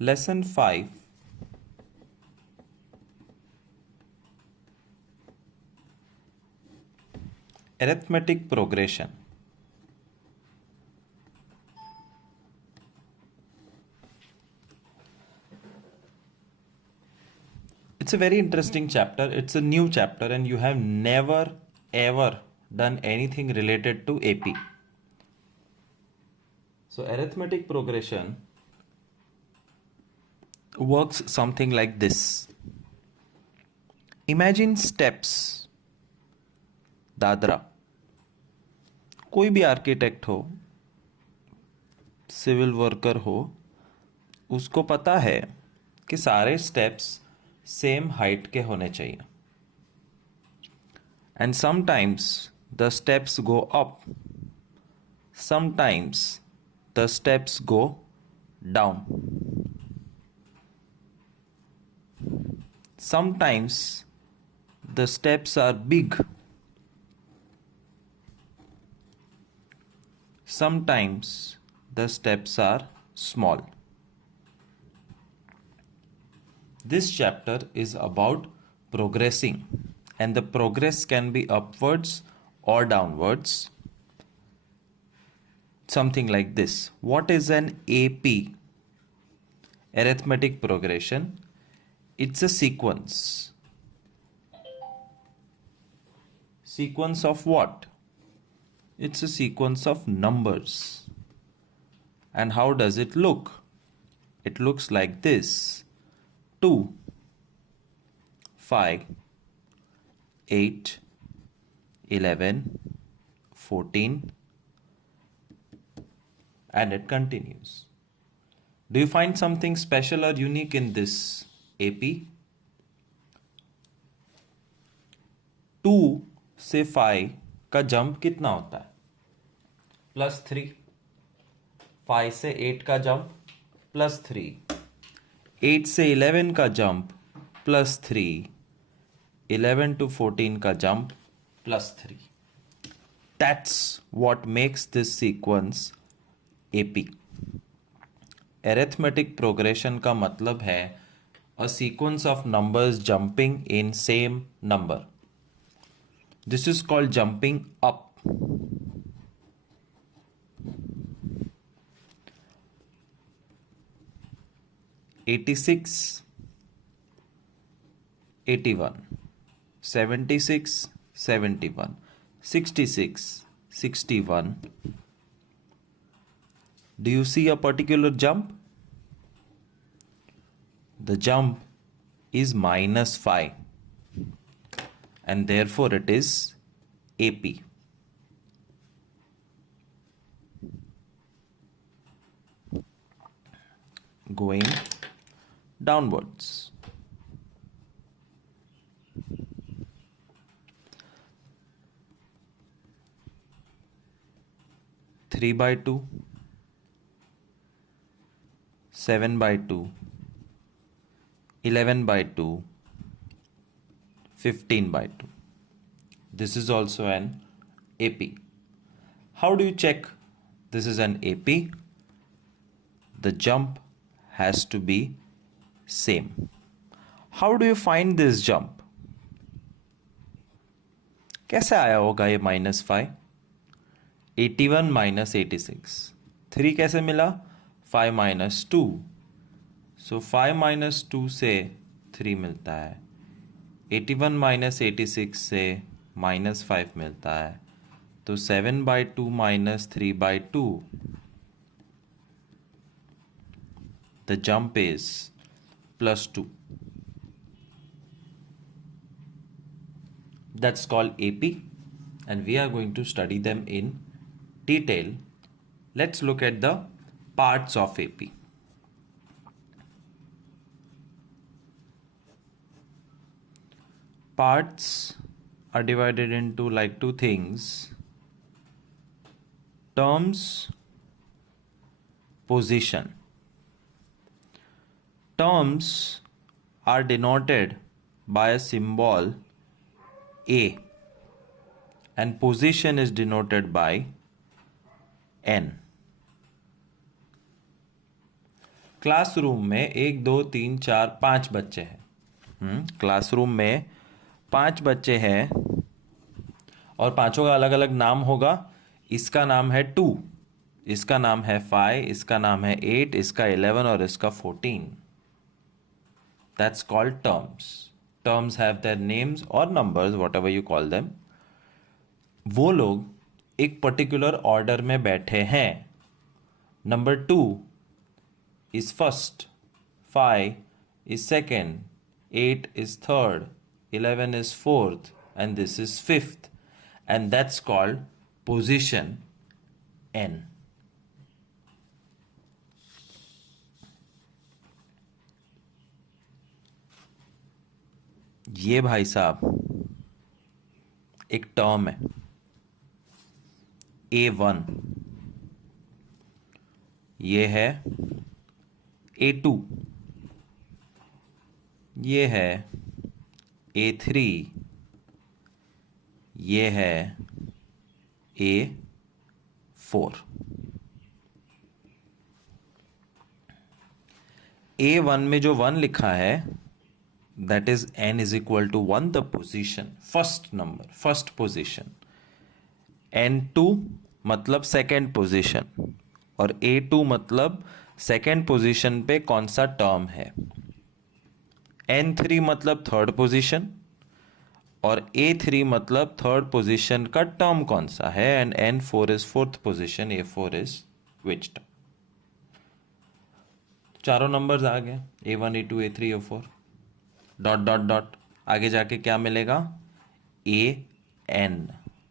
Lesson 5. Arithmetic progression. It's a very interesting chapter. It's a new chapter, and you have never ever done anything related to AP. So, arithmetic progression works something like this. Imagine steps. Dadra. कोई भी architect हो, civil worker हो, उसको पता है कि सारे steps same height के होने चाहिए. And sometimes the steps go up, sometimes the steps go down, sometimes the steps are big, sometimes the steps are small. This chapter is about progressing, and the progress can be upwards or downwards. Something like this. What is an AP? Arithmetic progression. It's a sequence. Sequence of what? It's a sequence of numbers. And how does it look? It looks like this. 2, 5, 8, 11, 14, and it continues. Do you find something special or unique in this AP? 2 से 5 का jump कितना होता है? +3. 5 से 8 का jump +3. 8 से 11 का jump +3. 11 to 14 का jump +3. That's what makes this sequence AP. Arithmetic progression का मतलब है a sequence of numbers jumping in same number. This is called jumping up. '86, 81, 76, 71, 66, 61. Do you see a particular jump? The jump is -5. And therefore it is AP. Going downwards. 3/2, 7/2, 11/2, 15/2. This is also an AP. How do you check this is an AP? The jump has to be same. How do you find this jump? कैसे आया होगा ये -5? 81 - 86. 3 कैसे मिला? 5 - 2. So 5 - 2 से 3 मिलता है. 81 - 86 से -5 मिलता है. तो 7/2 - 3/2. The jump is +2. That's called AP, and we are going to study them in detail. Let's look at the parts of AP. Parts are divided into like two things: terms, position. Terms are denoted by a symbol A, and position is denoted by N. Classroom में 1 2 3 4 5 बच्चे हैं। Classroom में 5 बच्चे हैं और पांचों का अलग अलग नाम होगा। इसका नाम है 2, इसका नाम है 5, इसका नाम है 8, इसका 11 और इसका 14। That's called terms. Terms have their names or numbers, whatever you call them. वो लोग एक पर्टिकुलर ऑर्डर में बैठे हैं। Number 2 is first, 5 is second, 8 is third, 11 is fourth, and this is fifth. And that's called position n. ये भाई साहब एक टर्म है A1, ये है A2, ये है A3, ये है A4। A1 में जो 1 लिखा है that is n is equal to 1, the position, first number, first position। N2 मतलब सेकेंड पोजीशन और A2 मतलब सेकेंड पोजीशन पे कौन सा टर्म है। N3 मतलब थर्ड पोजीशन और A3 मतलब थर्ड पोजीशन का टर्म कौन सा है। And N4 is fourth position, A4 is which term. चारों नंबर्स आ गए, A1 A2 A3 A4, dot dot dot. आगे जाके क्या मिलेगा, AN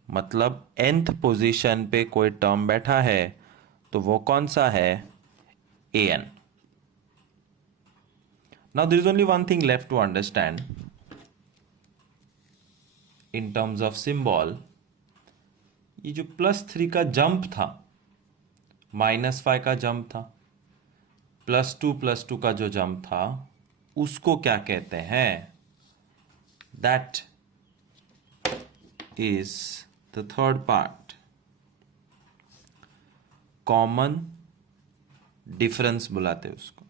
मतलब nth पोजीशन पे कोई टर्म बैठा है तो वो कौन सा है, AN। Now there is only one thing left to understand in terms of symbol. ये जो +3 का जंप था, -5 का जंप था, +2 का जो जंप था, उसको क्या कहते हैं, that is the third part, common difference बुलाते हैं उसको,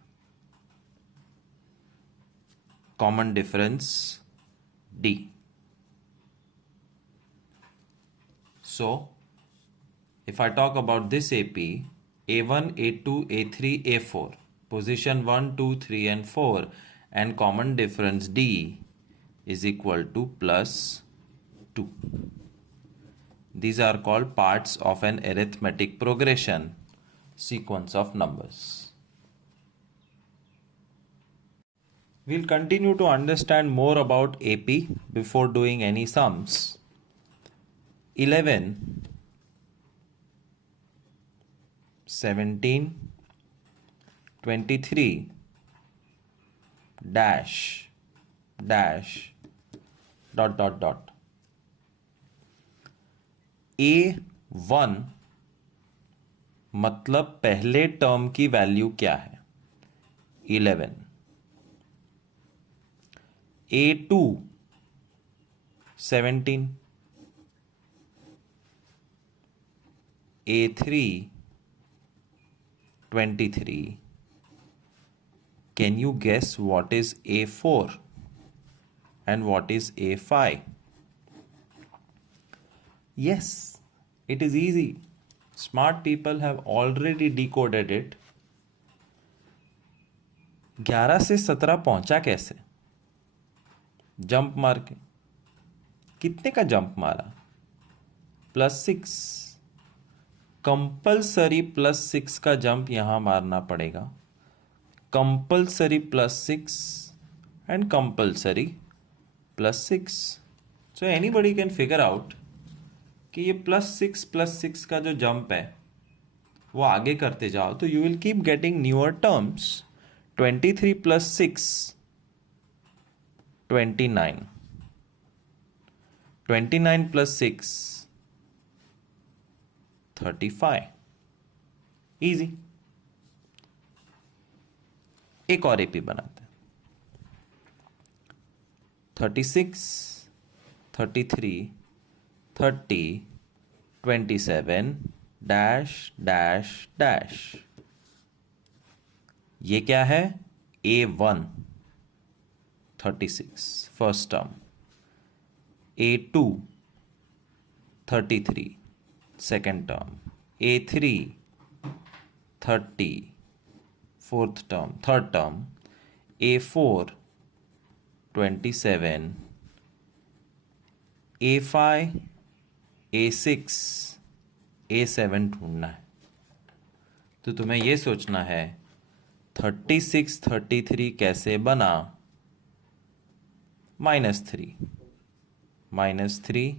common difference D। So if I talk about this AP, A1 A2 A3 A4, position 1 2 3 and 4, and common difference D is equal to +2. These are called parts of an arithmetic progression, sequence of numbers. We'll continue to understand more about AP before doing any sums. 11, 17, 23 dash dash dot dot dot। A1 मतलब पहले term की value क्या है, 11। A2 17, A3 23। Can you guess what is A4 and what is A5? Yes, it is easy. Smart people have already decoded it. 11 से 17 पहुंचा कैसे, jump मार के। कितने का जंप मारा, +6। कंपल्सरी +6 का जंप यहां मारना पड़ेगा, compulsory +6 and compulsory +6। So anybody can figure out कि ये +6 का जो जंप है वो आगे करते जाओ तो you will keep getting newer terms. 23 + 6 29, 29 + 6 35। Easy. एक और एपी बनाते हैं, 36, 33, 30, 27 डैश डैश डैश। ये क्या है? A1 36 first term, A2 33 second term, A3 30 fourth term third term, A4 27, A5 A6 A7 ढूंढना है। तो तुम्हें ये सोचना है 36 33 कैसे बना? -3 -3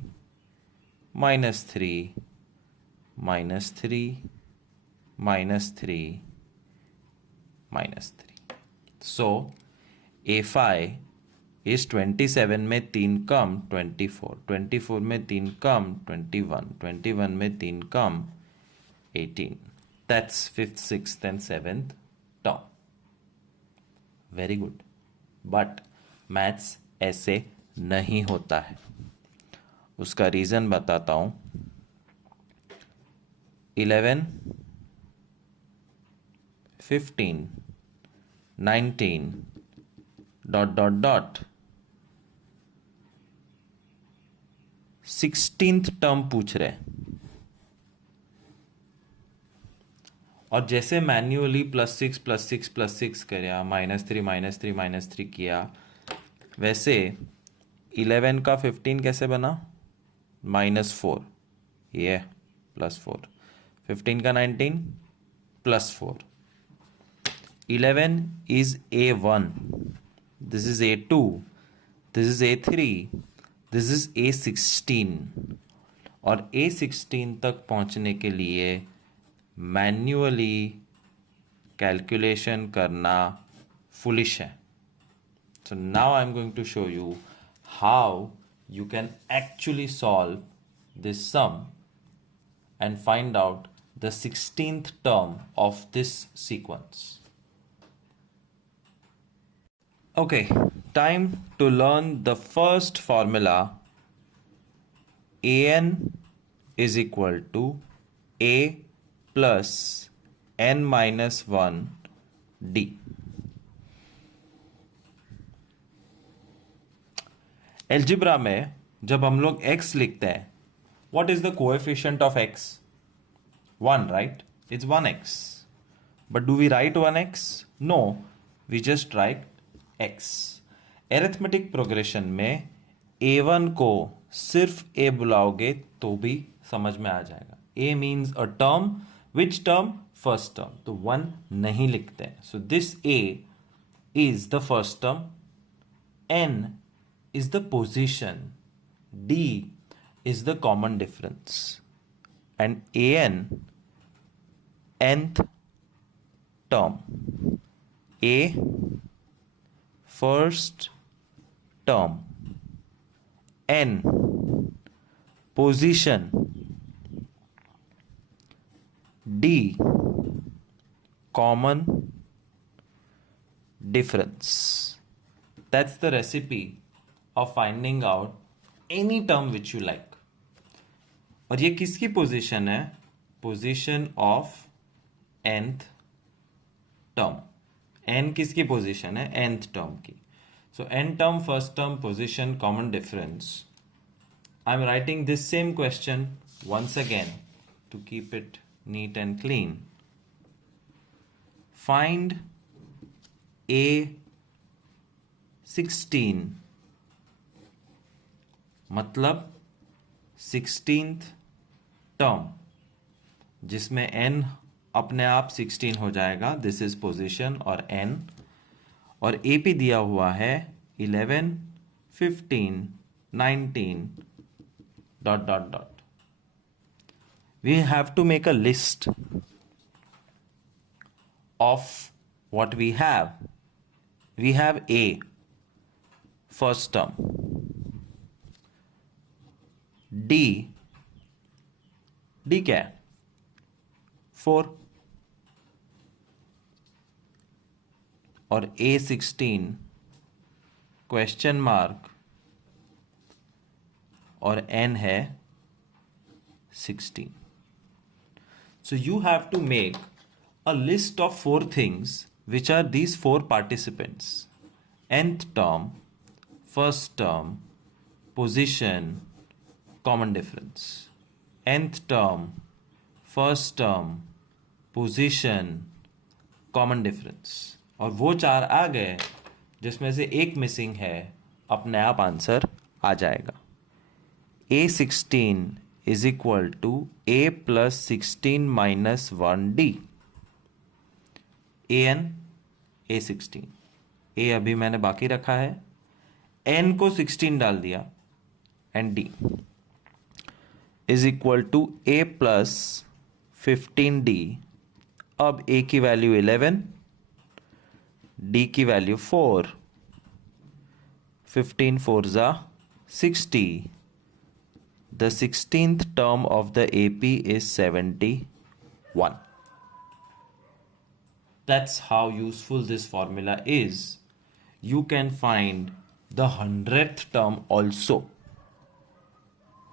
-3 -3 -3 -3। सो A5 इस 27 में 3 कम 24, 24 में 3 कम 21, 21 में 3 कम 18। That's fifth sixth and seventh term. Very good. But maths ऐसे नहीं होता है। उसका रीज़न बताता हूँ। 11 15 19 dot dot dot 16th term पूछ रहे हैं, और जैसे मैन्युअली +6 +6 +6 किया, -3 -3 किया, वैसे 11 का 15 कैसे बना? -4, ये +4, 15 का 19 +4। 11 is A1, this is A2, this is A3, this is A16, और A16 तक पहुंचने के लिए मैन्युअली कैलकुलेशन करना फुलिश है। So now I'm going to show you how you can actually solve this sum and find out the 16th term of this sequence. Okay, time to learn the first formula. An is equal to A plus n minus 1 D. Algebra में जब हम लोग x लिखते हैं, what is the coefficient of x? 1, right? It's 1x. But do we write 1x? No, we just write x. Arithmetic progression में a1 को सिर्फ a बुलाओगे तो भी समझ में आ जाएगा। a means a term. Which term? First term. तो 1 नहीं लिखते हैं। So this a is the first term. n is the position. D is the common difference. And an, nth term. A, first term. N, position. D, common difference. That's the recipe of finding out any term which you like. और ये किसकी position है? Position of nth term. n किसकी position है? nth term की। सो n term, first term, position, common difference. I am writing this same question once again to keep it neat and clean. Find A16, मतलब 16th term, जिसमें n अपने आप 16 हो जाएगा। This is position और n, और A P दिया हुआ है 11 15 19 dot dot dot. We have to make a list of what we have. We have A, first term. D, D क्या है? 4. और A16 क्वेश्चन मार्क, और N है 16. So you have to make a list of 4 things which are these four participants: nth term, first term, position, common difference. nth term, first term, position, common difference, और वो चार आ गए जिसमें से एक missing है, अपने आप आंसर आ जाएगा. A16 is equal to A+16 minus 1D. an A16, A अभी मैंने बाकी रखा है, n को 16 डाल दिया, and D is equal to A+15D. अब A की वैल्यू 11, D की वैल्यू 4, 15 4 ज़ा 60. The 16th term of the AP is 71. That's how useful this formula is. You can find the 100th term also.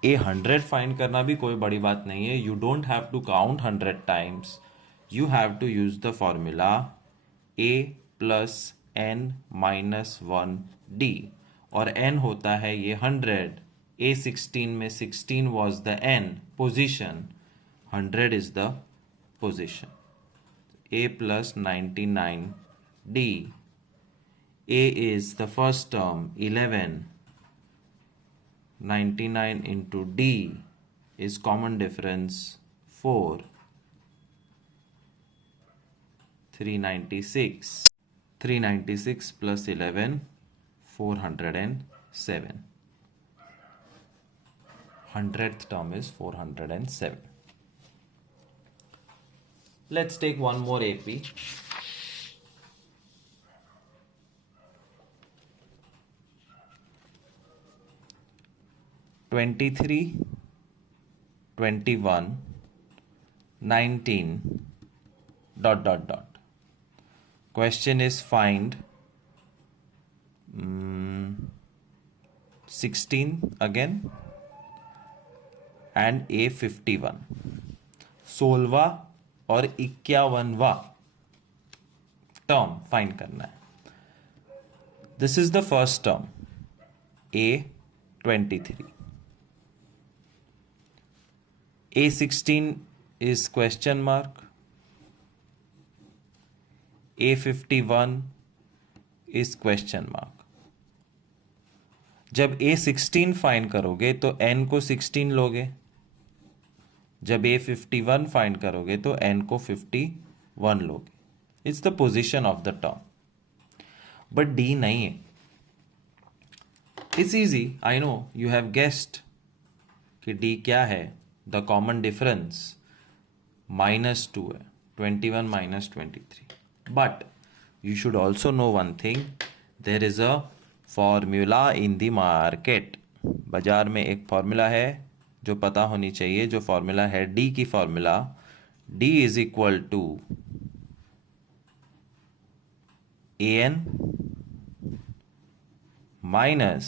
A 100 find करना भी कोई बड़ी बात नहीं है. You don't have to count 100 times. You have to use the formula A plus n minus 1D, और n होता है ये 100. A16 में 16 was the n position, 100 is the position. A plus 99D. A is the first term 11. 99 into D is common difference 4. 396. 396 plus 11, 407. 100th term is 407. Let's take one more AP. (23, 21, 19, ... Question is find 16 again and A51. 16वां और 51वां term find करना है. This is the first term A23. A16 is question mark. A51 is question mark. जब A16 find करोगे तो n को 16 लोगे, जब A51 find करोगे तो n को 51 लोगे. It's the position of the term, but D नहीं है. It's easy, I know you have guessed कि D क्या है. द कॉमन डिफरेंस -2 है, 21 minus 23. But you should also know one thing, there is a formula in the market. बाजार में एक formula है जो पता होनी चाहिए, जो फॉर्मूला है D की formula. D is equal to AN minus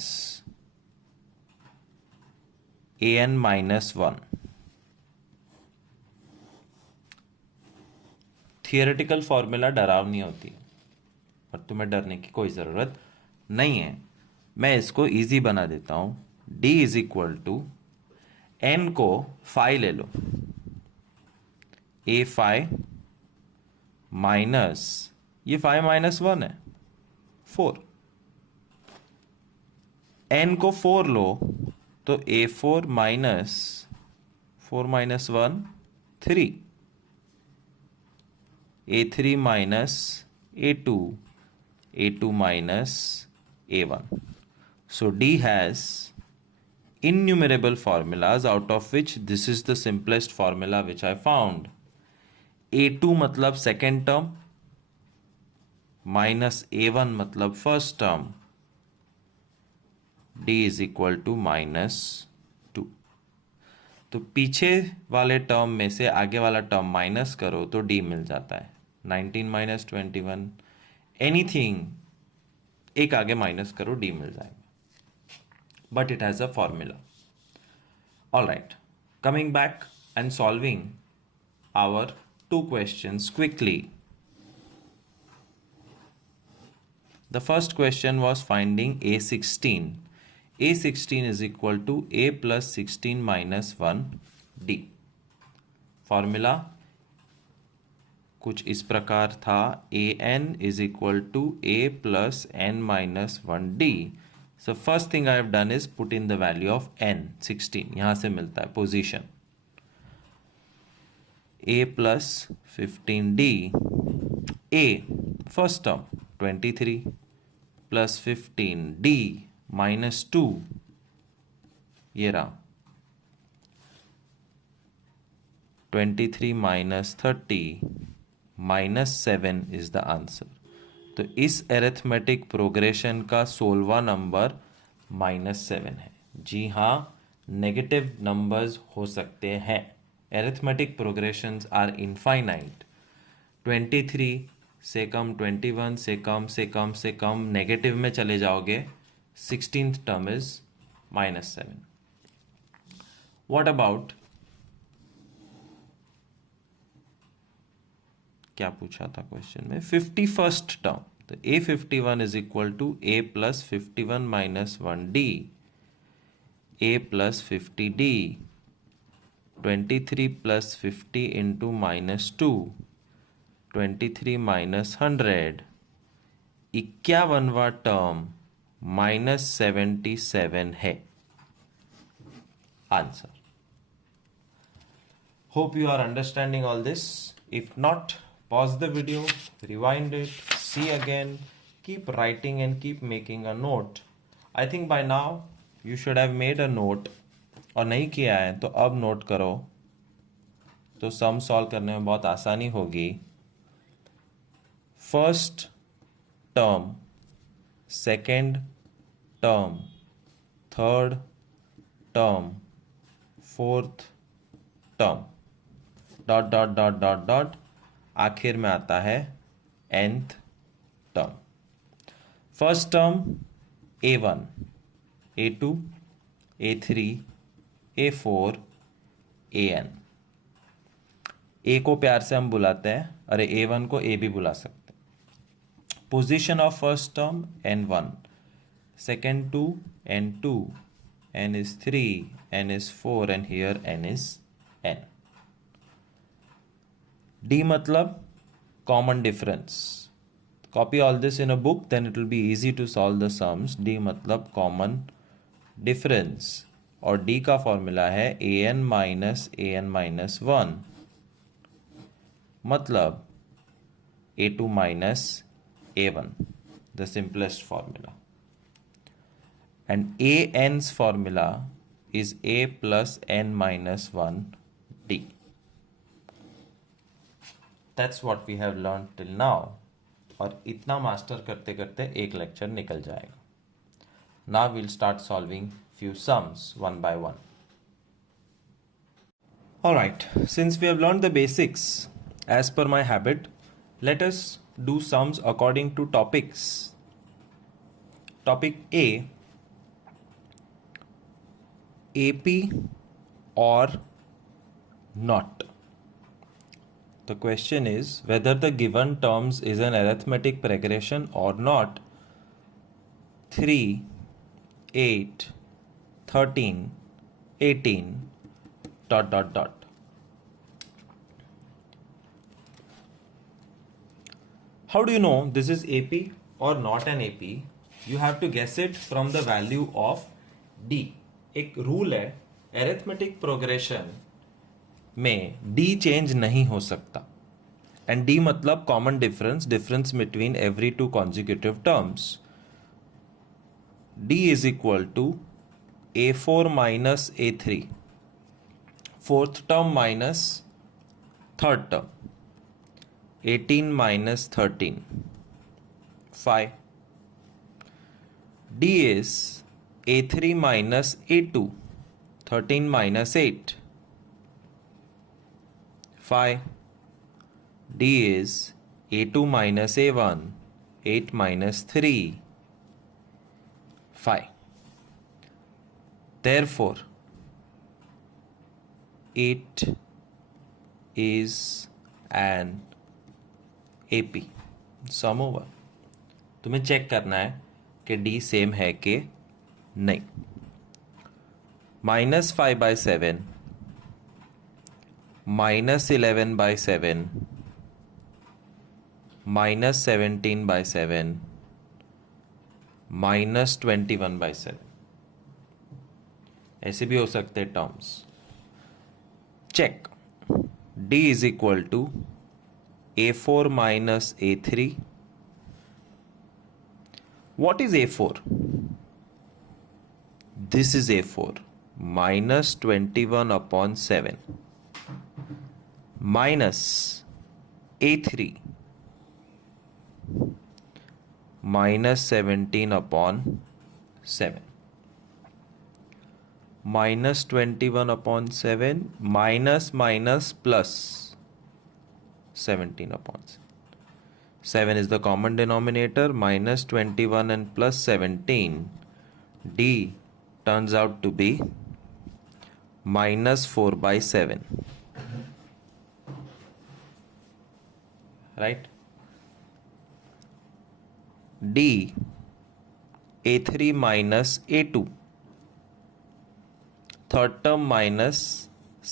AN minus 1. Theoretical formula डरावनी होती है, पर तुम्हें डरने की कोई ज़रूरत नहीं है. मैं इसको इजी बना देता हूं. D is equal to N को 5 ले लो, A5 माइनस, ये 5 माइनस 1 है 4. N को 4 लो तो A4 minus 4 minus 1 3. A3 minus A2, A2 minus A1. So D has innumerable formulas, out of which this is the simplest formula which I found. A2 मतलब second term, minus A1 मतलब first term. D is equal to -2. तो पीछे वाले term में से आगे वाला term minus करो तो D मिल जाता है. 19 minus 21, एनीथिंग एक आगे माइनस करो, D मिल जाएगा. But it has a formula. All right, coming back and solving our 2 questions quickly. The first question was finding A16. A16 is equal to A plus 16 minus 1D. Formula कुछ इस प्रकार था, an is equal to a plus n minus 1d. So first thing I have done is put in the value of n, 16. यहाँ से मिलता है position. a plus 15d. a first term 23 plus 15d minus 2, ये रहा 23 minus 30 minus 7 is the answer. तो इस arithmetic progression का 16वां number -7 है। जी हाँ, नेगेटिव नंबर्स हो सकते हैं। Arithmetic progressions are infinite. 23 से कम, 21 से कम से कम से कम नेगेटिव में चले जाओगे। 16th term is -7। What about, क्या पूछा था क्वेश्चन में, 51st टर्म। तो A51 is equal to A plus 51 minus 1D, A plus 50D, 23 plus 50 into -2, 23 minus 100, 51वां टर्म -77 है answer. Hope you are understanding all this. If not, pause the video, rewind it, see again, keep writing and keep making a note. I think by now you should have made a note. और नहीं किया है तो अब note करो, तो sum solve करने में बहुत आसानी होगी। First term, second term, third term, fourth term, dot dot dot dot dot, आखिर में आता है nth term. First term a1, a2, a3, a4, an। a को प्यार से हम बुलाते हैं, अरे a1 को a भी बुला सकते हैं। Position of first term n1, second 2, n2, n is 3, n is 4 and here n is n। D मतलब common difference. Copy all this in a book, then it will be easy to solve the sums. D मतलब common difference, और D का formula है an minus 1, मतलब a2 minus a1, the simplest formula. And an's formula is a plus n minus 1 D. That's what we have learned till now. और इतना master करते करते एक लेक्चर निकल जाएगा। Now we'll start solving few sums one by one. Alright, since we have learned the basics, as per my habit, let us do sums according to topics. Topic A, AP or not. The question is whether the given terms is an arithmetic progression or not. 3, 8, 13, 18, dot dot dot. How do you know this is AP or not an AP? You have to guess it from the value of D. एक rule है, arithmetic progression में D change नहीं हो सकता, and D मतलब common difference between every two consecutive terms. D is equal to A4 minus A3, fourth term minus third term, 18 minus 13, 5। D is A3 minus A2, 13 minus 8, 5. D is A2 minus A1, 8 minus 3, 5. Therefore, 8 is an AP. Sum over. तुम्हें check करना है कि D same है कि नहीं। -5/7 -11/7 -17/7 -21/7 ऐसे भी हो सकते terms. Check. D is equal to A4 minus A3. What is A4? This is A4 -21/7 minus A3 -17/7 -21/7 minus plus 17/7. 7 is the common denominator, -21 and plus 17. D turns out to be -4/7. Right? D, A3 minus A2. Third term minus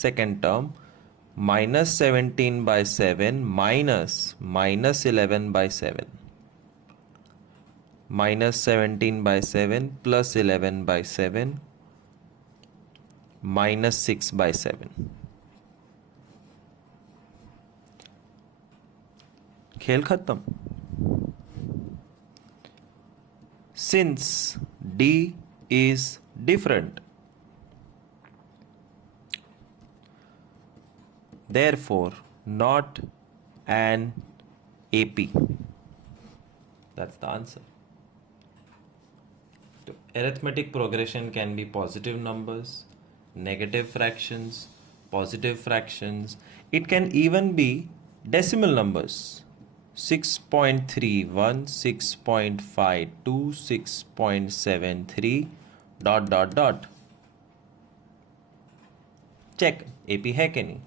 second term, -17/7 minus -11/7. -17/7 plus 11/7 -6/7. खेल खत्म। Since D is different, therefore not an AP. That's the answer. So, arithmetic progression can be positive numbers, negative fractions, positive fractions. It can even be decimal numbers. 6.31, 6.52, 6.73 ... check AP है कि नहीं।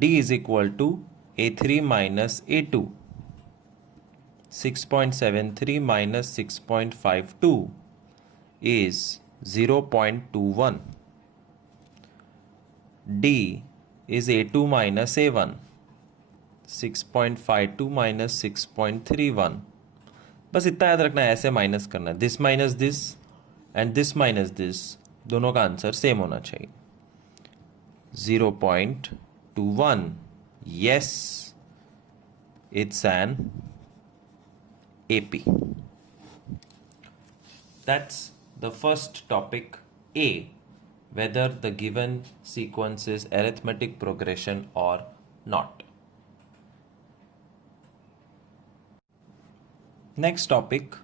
D is equal to A3 minus A2. 6.73 minus 6.52 is 0.21. D is A2 minus A1. 6.52 minus 6.31. बस इतना याद रखना है, ऐसे minus करना है। This minus this and this minus this, दोनों का आंसर सेम होना चाहिए। 0.21. Yes, it's an AP. That's the first topic, A, whether the given sequence is arithmetic progression or not. Next topic,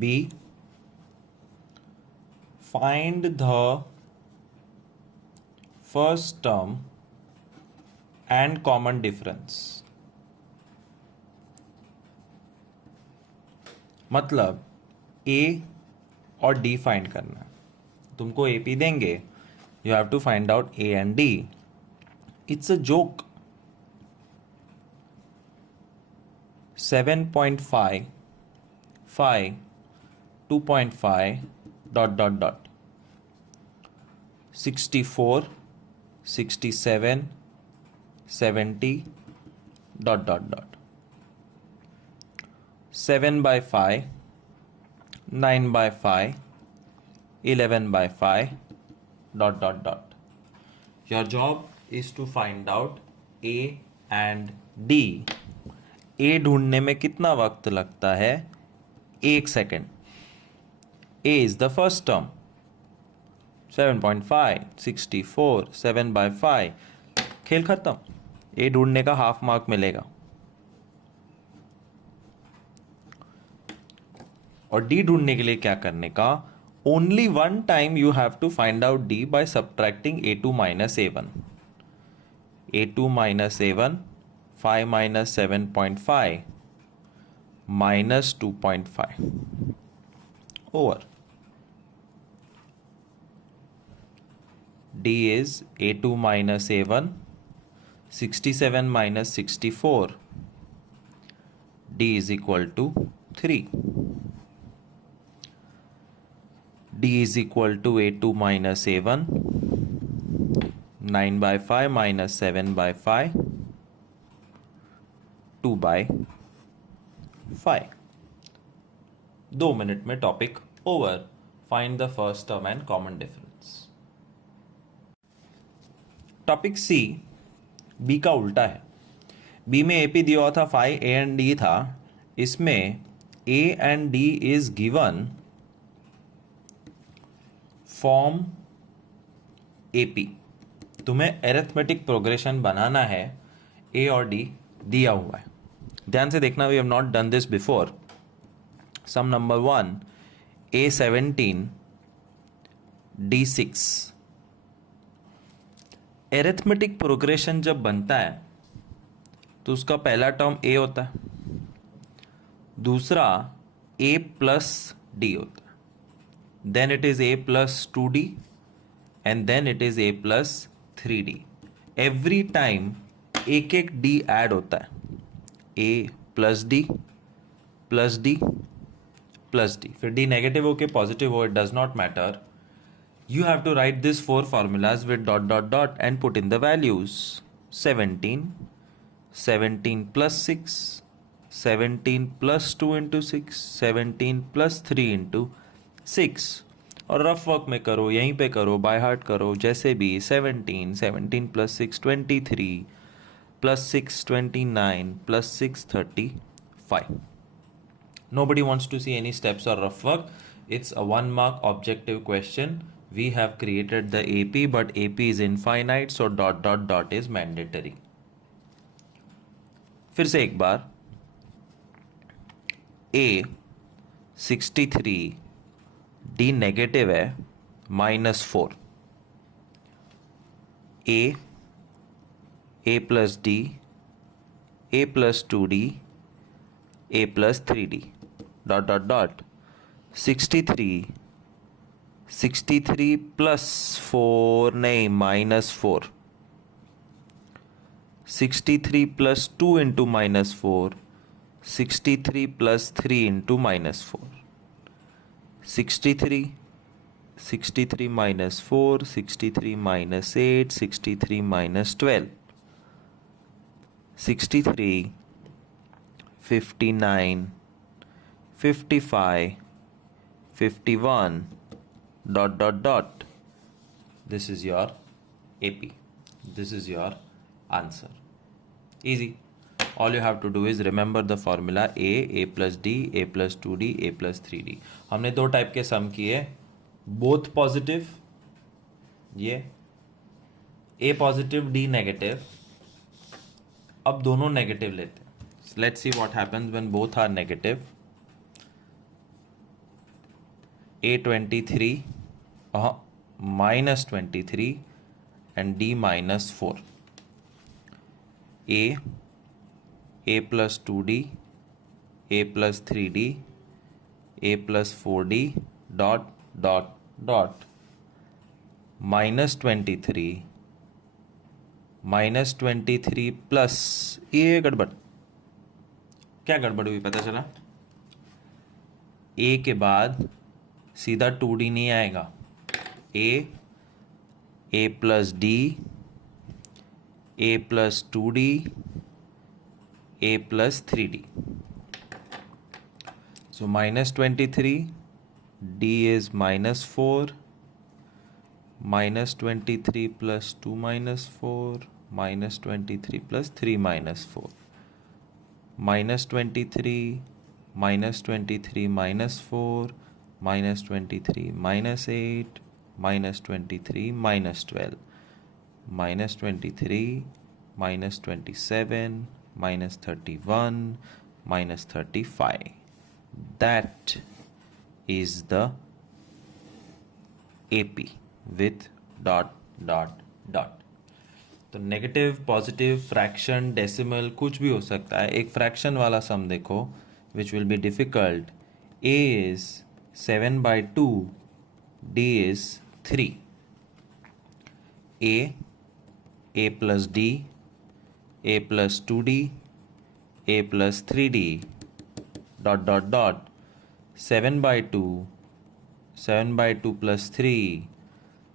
B, find the first term and common difference. मतलब A और D find करना है। तुमको AP देंगे, you have to find out A and D. It's a joke. 7.5, 5, 2.5, ... 64, 67, 70, ... 7/5, 9/5, 11/5, ... Your job is to find out A and D. A ढूंढने में कितना वक्त लगता है? 1 second. A is the first term. 7.5, 64, 7/5. खेल खत्म। A ढूंढने का हाफ मार्क मिलेगा। और D ढूंढने के लिए क्या करने का? Only one time you have to find out D by subtracting A2 minus A1. A2 minus A1, 5 minus 7.5 minus 2.5 over. D is A2 minus A1, 67 minus 64. d is equal to 3. d is equal to a2 minus a1, 9 by 5 minus 7 by 5, 2 by 5. 2 minute में topic over. Find the first term and common difference. Topic C B का उल्टा है. B में AP दिया हुआ था 5, A and D था. इसमें A and D is given form AP. तुम्हें एरिथमेटिक प्रोग्रेशन बनाना है. ए और डी दिया हुआ है. ध्यान से देखना, we have not done this before. Some number 1, A17, D6. Arithmetic progression जब बनता है तो उसका पहला टर्म ए होता है, दूसरा ए प्लस डी होता है, then it is A plus 2D and then it is A plus 3D. Every time एक एक डी ऐड होता है. A plus D plus D plus D. फिर डी नेगेटिव हो के पॉजिटिव हो, it does not matter. You have to write this 4 formulas with dot dot dot and put in the values. 17, 17 plus 6, 17 plus 2 into 6, 17 plus 3 into 6. और rough work में करो, यहीं पे करो, बाय हार्ट करो, जैसे भी. 17, 17 plus 6 23, plus 6 29, plus 6 35. Nobody wants to see any steps or rough work. It's a 1 mark objective question. We have created the AP, but AP is infinite, so dot dot dot is mandatory. फिर से एक बार. A 63, D negative है, -4. A plus D, A plus 2D, A plus 3D. Dot dot dot. 63 plus 4 नहीं, -4. 63 plus 2 into -4, 63 plus 3 into -4. 63 minus 4, 63 minus 8, 63 minus 12. 63, 59, 55, 51, dot dot dot. This is your AP. This is your answer. Easy. All you have to do is remember the formula A plus D, A plus 2D, A plus 3D. हमने 2 type के सम किए, both positive. ये A positive, D negative. अब दोनों negative लेते हैं. Let's see what happens when both are negative. A23, minus 23 and D minus 4. A plus 2D, A plus 3D, A plus 4D, dot dot dot. minus 23 plus, ये गड़बड़. क्या गड़बड़ हुई पता चला? ए के बाद सीधा 2D नहीं आएगा. ए plus D, A plus 2D, A plus 3D. So -23, D is -4, -23 plus 2 minus 4, -23 plus 3 minus 4. -23, -23 minus 4, -23 minus 8, -23 minus 12, -23 minus 27, -31, -35. That is the AP with dot dot dot. तो नेगेटिव, पॉजिटिव, फ्रैक्शन, डेसिमल कुछ भी हो सकता है. एक fraction वाला सम देखो which will be difficult. A is 7/2, D is 3. A plus D, A plus 2D, A plus 3D, dot dot dot 7 by 2, 7 by 2 plus 3,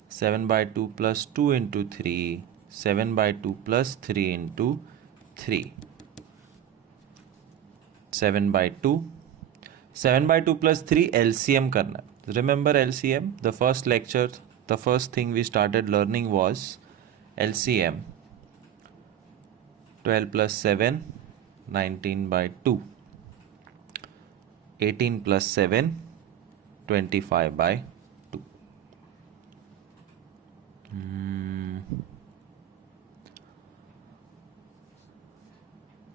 7 by 2 plus 2 into 3, 7 by 2 plus 3 into 3, 7 by 2, 7 by 2 plus 3 LCM करना. Remember LCM? The first lecture, the first thing we started learning was LCM. 12 plus 7, 19 by 2. 18 plus 7, 25 by 2.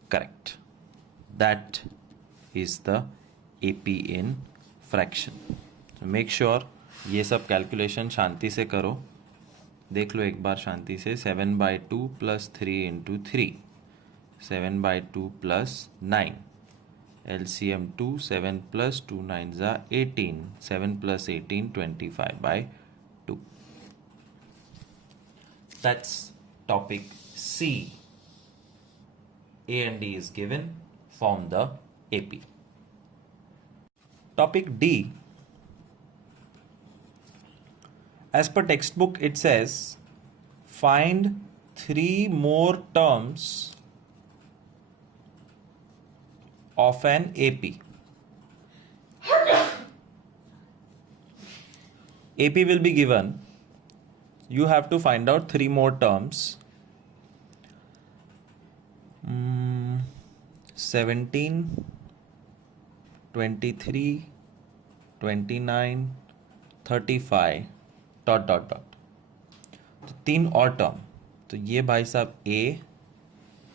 Correct. That is the AP in fraction. So make sure ये सब calculation शांति से करो. देख लो एक बार शांति से. 7 by 2 plus 3 into 3, 7 by 2 plus 9, LCM 2, 7 plus 2 9s are 18, 7 plus 18, 25 by 2. That's topic C. A and D is given, form the AP. Topic D. As per textbook, it says find 3 more terms of an AP. AP will be given. You have to find out 3 more terms. 17, 23, 29, 35 dot dot dot. तो 3 और term. तो ये भाई साहब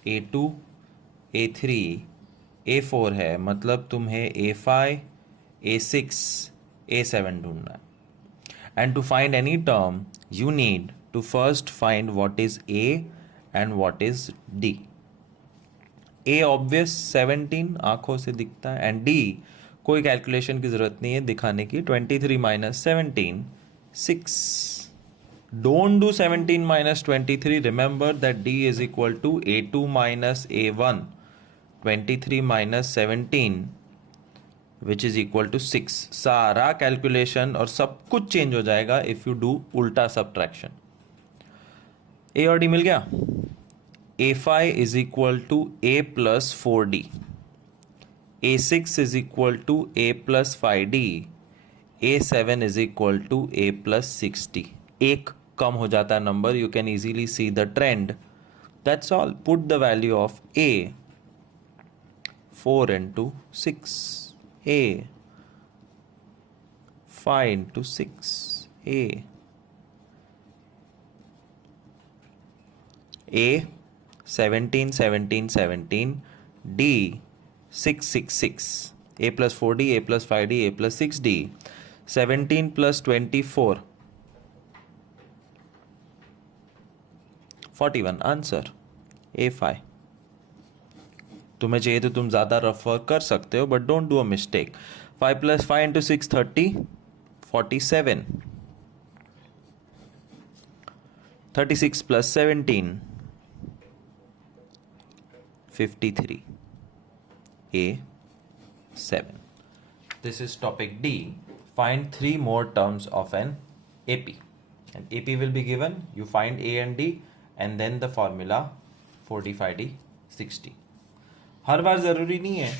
A2, A3, A4 है. मतलब तुम्हें A5, A6, A7 ढूंढना है. And to find any term, you need to first find what is A and what is D. A obvious 17 आंखों से दिखता है, and D कोई कैलकुलेशन की जरूरत नहीं है दिखाने की. 23 minus 17, 6. Don't do 17 minus 23. Remember that D is equal to A2 minus A1. 23 minus 17, which is equal to 6. सारा कैलकुलेशन और सब कुछ चेंज हो जाएगा if you do उल्टा सब्ट्रैक्शन. A और D मिल गया. A5 is equal to A plus 4D. A6 is equal to A plus 5D. A7 is equal to A plus 6D. एक कम हो जाता है number. You can easily see the trend. That's all. Put the value of A. 4 into 6. A. 5 into 6. A. A. 17, 17, 17. D. 6, 6, 6. A plus 4D, A plus 5D, A plus 6D. 17 plus 24. 41. Answer. A5. तुम्हें चाहिए तो तुम ज़्यादा rough work कर सकते हो, but don't do a mistake. 5 plus 5 into 6, 30. 47. 36 plus 17. 53. A7. This is topic D. Find 3 more terms of an AP. And AP will be given. You find A and D and then the formula 40, 50, 60. हर बार ज़रूरी नहीं है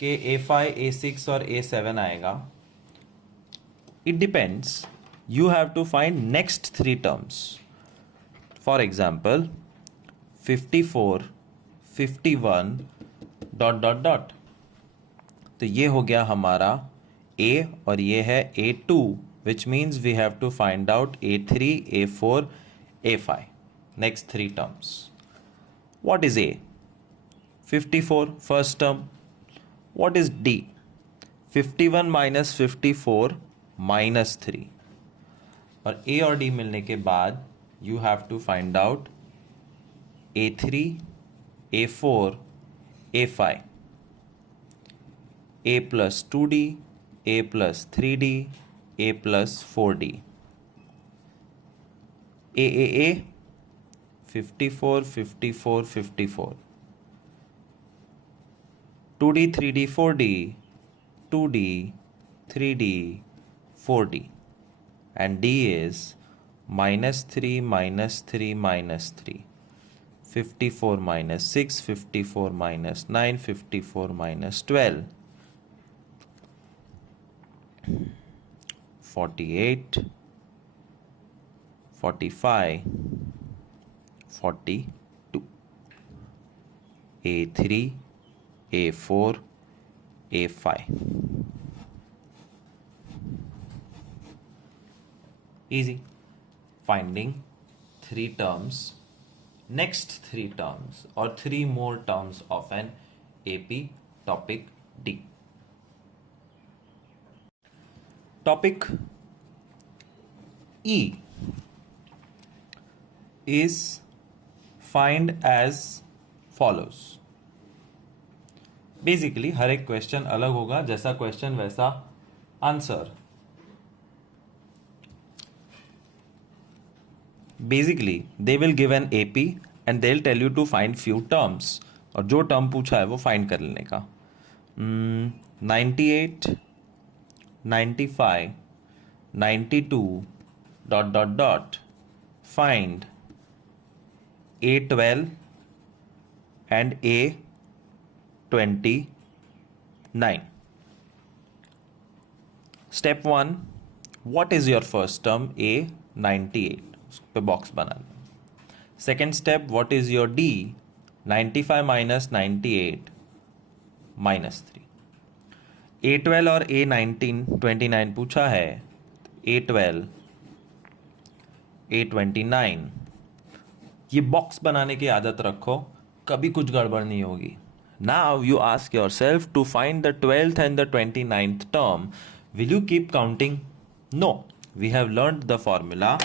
कि A5, A6 और A7 आएगा. It depends. You have to find next 3 terms. For example, 54, 51 dot dot dot. तो ये हो गया हमारा A और ये है A2, which means we have to find out A3, A4, A5. Next 3 terms. What is A? 54, first term. What is D? 51 minus 54 minus 3. और A और D मिलने के बाद you have to find out A3, A4, A5. A plus 2D, A plus 3D, A plus 4D. A, 54, 54, 54. 2D 3D 4D 2D 3D 4D and D is -3 -3 -3 54 minus 6 54 minus 9 54 minus 12 48 45 42 A3 A4 A5 easy. Finding three terms, next three terms or three more terms of an AP topic D. Topic E is find as follows. Basically हर एक question अलग होगा, जैसा question वैसा answer. Basically they will give an AP and they will tell you to find few terms, और जो term पूछा है वो फाइंड कर लेने का. 98 95 92 dot dot dot find A12 and A29. Step 1, what is your first term? A98, उस पे बॉक्स बना दें. Second step, what is your D? 95 minus 98 minus 3. A12 और A29 पूछा है. A12 A29, ये बॉक्स बनाने की आदत रखो, कभी कुछ गड़बड़ नहीं होगी. Now you ask yourself to find the 12th and the 29th term. Will you keep counting? No, we have learned the formula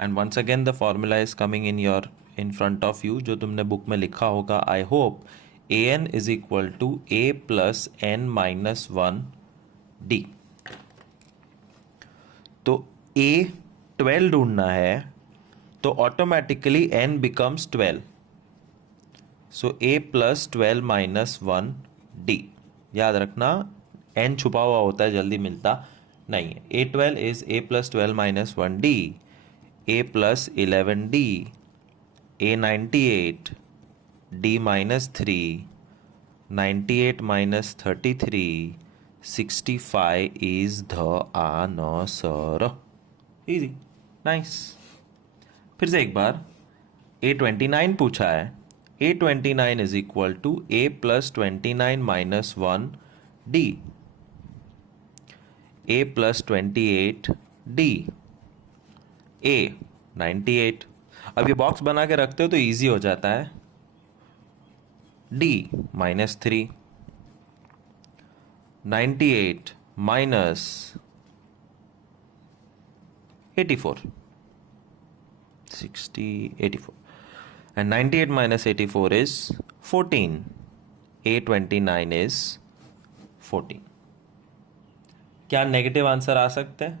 and once again the formula is coming in front of you, जो तुमने book में लिखा होगा I hope. an is equal to a plus n minus 1 d. तो A12 ढूंढना है तो automatically n becomes 12. So a plus 12 minus 1 d. याद रखना n छुपा हुआ होता है, जल्दी मिलता नहीं है. A12 is a plus 12 minus 1 d, a plus 11 d, A98 d minus 3, 98 minus 33, 65 is the answer. Easy, nice. फिर से एक बार, A29 पूछा है. A29 is equal to a plus 29 minus 1 d, a plus 28 d, a 98. अब ये box बना के रखते हो तो इजी हो जाता है. d minus 3, 98 minus 84, 60, 84. And 98 minus 84 is 14. A29 is 14. क्या नेगेटिव आंसर आ सकते हैं?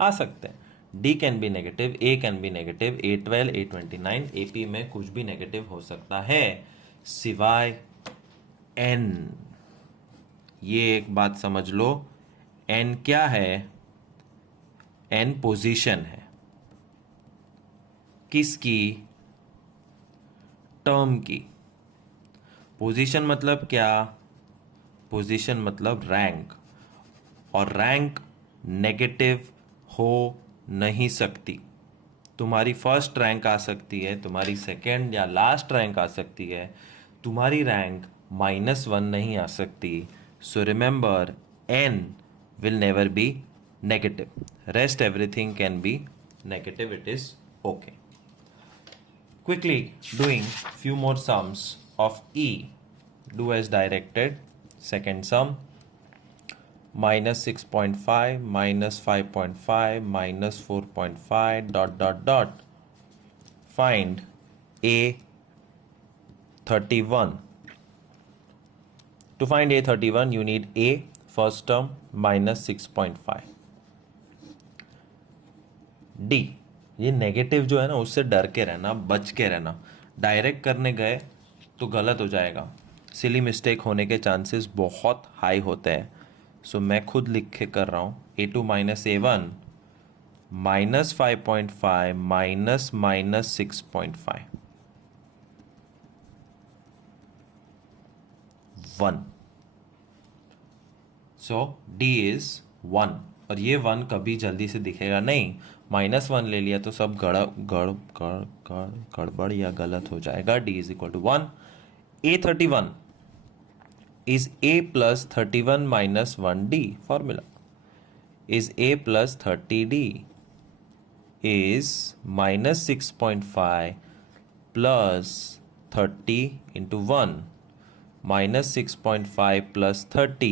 आ सकते हैं. D can be negative, A can be negative, A12, A29, AP में कुछ भी नेगेटिव हो सकता है सिवाय N. ये एक बात समझ लो, N क्या है? N पोजीशन है. किसकी? टर्म की. पोजीशन मतलब क्या? पोजीशन मतलब रैंक, और रैंक नेगेटिव हो नहीं सकती. तुम्हारी फर्स्ट रैंक आ सकती है, तुम्हारी सेकेंड या लास्ट रैंक आ सकती है, तुम्हारी रैंक -1 नहीं आ सकती. So remember, n will never be negative. Rest everything can be negative. It is okay. Quickly doing few more sums of E. Do as directed. Second sum, minus 6.5, minus 5.5, minus 4.5, dot dot dot. Find A31. To find A31, you need A first term minus 6.5. D. ये negative जो है ना, उससे डर के रहना, बच के रहना. डायरेक्ट करने गए तो गलत हो जाएगा. सिली मिस्टेक होने के चांसेस बहुत हाई होते हैं. सो मैं खुद लिख के कर रहा हूँ. A2 minus A1 minus 5.5 minus minus 6.5 1. So D is 1. और ये 1 कभी जल्दी से दिखेगा नहीं. -1 ले लिया तो सब गड़बड़ या गलत हो जाएगा. D is equal to 1. A31 is A plus 31 minus 1D. Formula is A plus 30D is minus 6.5 plus 30 into 1 minus 6.5 plus 30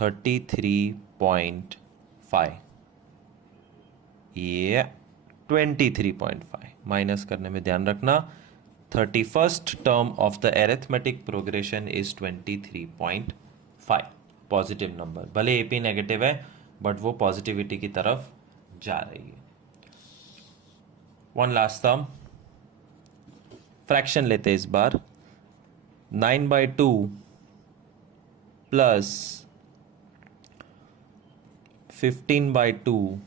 33.5. ये 23.5 माइनस करने में ध्यान रखना. 31st term of the arithmetic progression is 23.5. Positive number. भले AP negative है but वो positivity की तरफ जा रही है. One last term. फ्रैक्शन लेते इस बार. 9/2 प्लस 15/2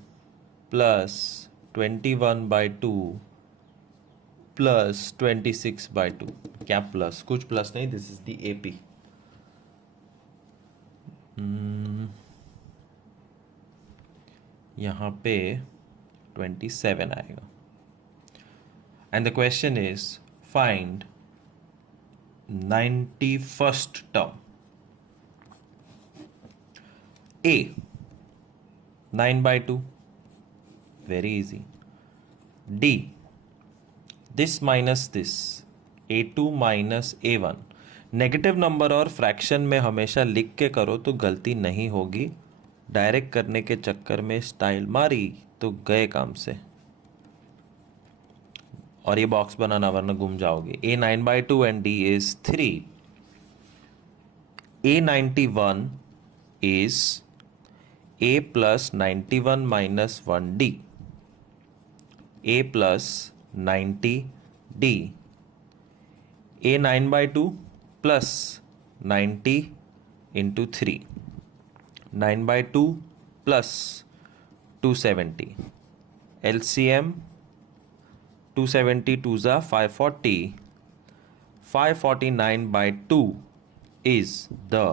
प्लस 21/2 प्लस 26/2. क्या प्लस? कुछ प्लस नहीं. This is the AP. यहाँ पे 27 आएगा. And the question is find 91st term. A 9/2 very easy. D this minus this. A2 minus A1. Negative number और fraction में हमेशा लिख के करो तो गलती नहीं होगी. डायरेक्ट करने के चक्कर में स्टाइल मारी तो गए काम से. और ये बॉक्स बनाना वरना गुम जाओगे. A 9/2 and D is 3. A 91 is A plus 91 minus 1D. A plus 90D. A 9/2 plus 90 into 3. 9/2 plus 270. LCM 270 2s are 540. 549/2 is the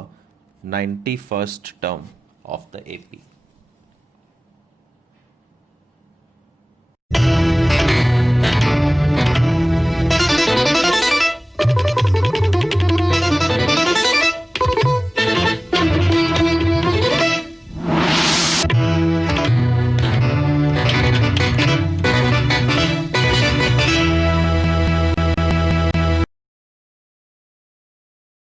91st term of the AP.